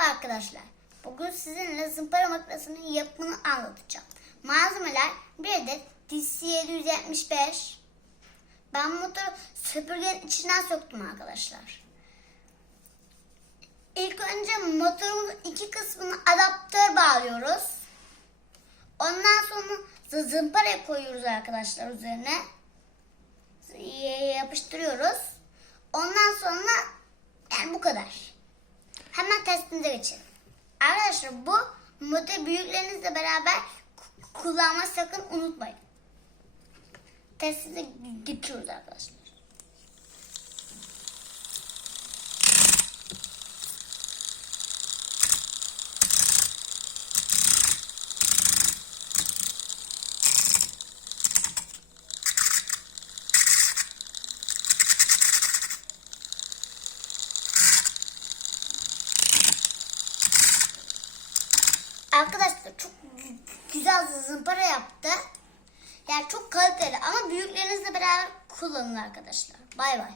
arkadaşlar. Bugün sizinle zımpara makinesinin yapımını anlatacağım. Malzemeler bir adet DC 775. Ben motoru süpürgenin içinden söktüm arkadaşlar. İlk önce motorumuzun iki kısmını adaptör bağlıyoruz. Ondan sonra zı- zımparayı koyuyoruz arkadaşlar üzerine. Yapıştırıyoruz. Ondan sonra yani bu kadar. Hemen testimize geçelim. Arkadaşlar bu motor büyüklerinizle beraber ku- kullanmayı sakın unutmayın. Testimize geçiyoruz arkadaşlar. Arkadaşlar çok gü- güzel zımpara yaptı. Yani çok kaliteli ama büyüklerinizle beraber kullanın arkadaşlar. Bay bay.